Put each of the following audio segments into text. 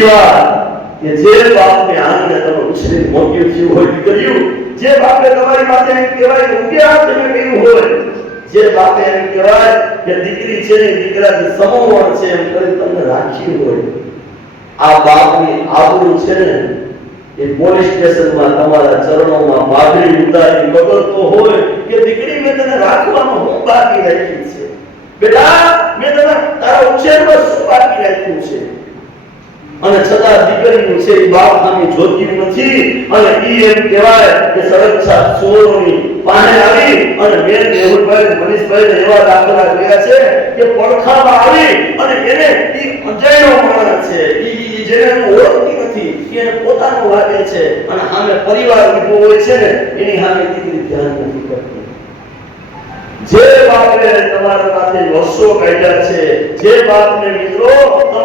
બીજી વાત કે જે દીકરી છે ને રાખી હોય. આ બાપની આબરૂ છે ને એ પોલીસ સ્ટેશનમાં તમારા ચરણોમાં પાઘડી ઉતારી બગડતો હોય કે દીકરી મેં તને રાખવાનું હું બાકી રાખી છે. બેટા, મેં તને તારા ઉછેરમાં અને છતાં દીકરીનું છે એ બાપ નામી જોતી નથી. અને ઈ એમ કહેવાય કે સરક્ષા ચોરોની પાને આવી અને મેં મેહુલભાઈ મનીષભાઈ એવા દાખલા કર્યા છે કે પડખામાં આવી અને એને ઈ અજાણ્યો માણસ છે. ઈ જેને હું ઓળખતી નથી એને પોતાનું લાગે છે. અને સામે પરિવાર ઊભો હોય છે ને, એની સામે દીકરી ધ્યાન નથી કરતી. જે બાપે તમારા પાસે વર્ષો કાઢ્યા છે, જે બાપને મિત્રો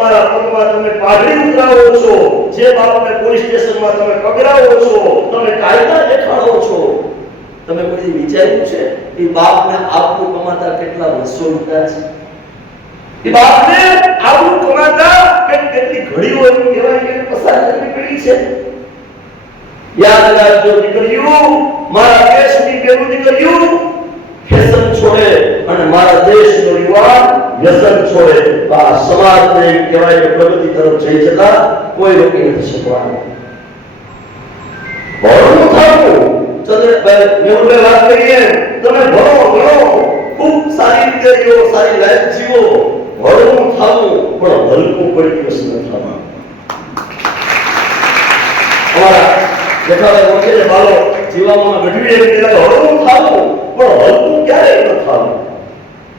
તમારા પગમાં તમે પાઘડી ઉતરાવો છો, જે બાપને પોલીસ સ્ટેશનમાં તમે પગરાવો છો, તમે કાયદા દેખાડો છો. તમે કોઈ વિચાર્યું છે એ બાપને આપણું કમાતા કેટલા વર્ષો વીત્યા છે? યાદ રાખજો મારા છોડે. અને મારા દેશનો યુવાન, વ્યસન છોડે તો આ સમાજને કહેવાય કે પ્રગતિ તરફ જઈ જતા કોઈ રોકી નથી શકવાનું. ભણવું થવું મેહુલભાઈ વાત કરીએ તમે ભણો ભણો. ખૂબ સારી રીતે જીવો સારી લાઈફ જીવો. ભણવું થવું પણ હલકું કોઈ દિવસ ન થવાનું અમારા જેઠાભાઈ વગેરે બાળો જીવામાં ગઢવી કહેતા હળવું થવું પણ હલકું ક્યારેય ન થવું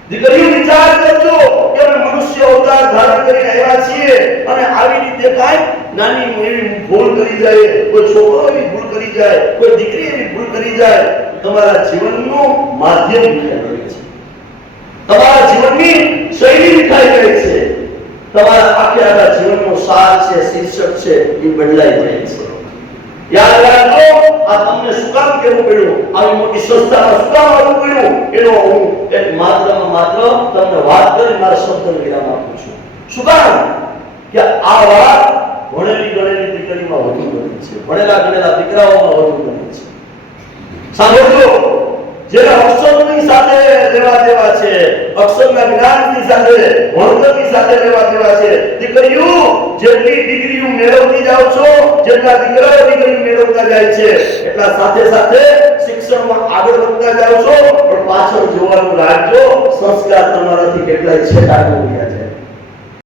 દીકરીઓ વિચાર કરજો કે અમે મનુષ્ય અવતાર ધારણ કરીને આવ્યા છીએ અને આવી રીતે કાંઈ નાની એવી ભૂલ કરી જાય, કોઈ છોકરો એવી ભૂલ કરી જાય, કોઈ દીકરી એવી ભૂલ કરી જાય, તમારા જીવનનું માધ્યમ વિખાઈ જાય છે. તમારા જીવનની શૈલી વિખાઈ જાય છે. તમારા આખે આખા જીવનનો સાર છે, શીર્ષક છે, એ બદલાઈ જાય છે. યાદ રાખો, આ તમને શું કામ કેવું પડ્યું? આવી મોટી સંસ્થામાં શું કામ આવવું પડ્યું. એનો હું એક માત્ર માત્ર તમને વાત કરી, મારા શબ્દને વિરામ આપું છું. શું કામ કે આ વાત ભણેલી ગણેલી દીકરીમાં વધુ બની છે. ભણેલા ગણેલા દીકરાઓમાં વધુ ગમે છે. સાંભળજો જેના અક્ષરની સાથે લેવા દેવા છે, અક્ષરના જ્ઞાનની સાથે, ભણતરની સાથે લેવા દેવા છે, દીકરીઓ, જેટલી ડિગ્રીઓ મેળવતી જાઓ છો, જેટલા દીકરાઓ ડિગ્રી મેળવતા જાય છે, એટલા સાથે સાથે શિક્ષણમાં આગળ વધતા જાઓ છો, પણ પાછળ જોવાનું રાખજો, સંસ્કાર તમારાથી કેટલાય છેટા ગયા છે.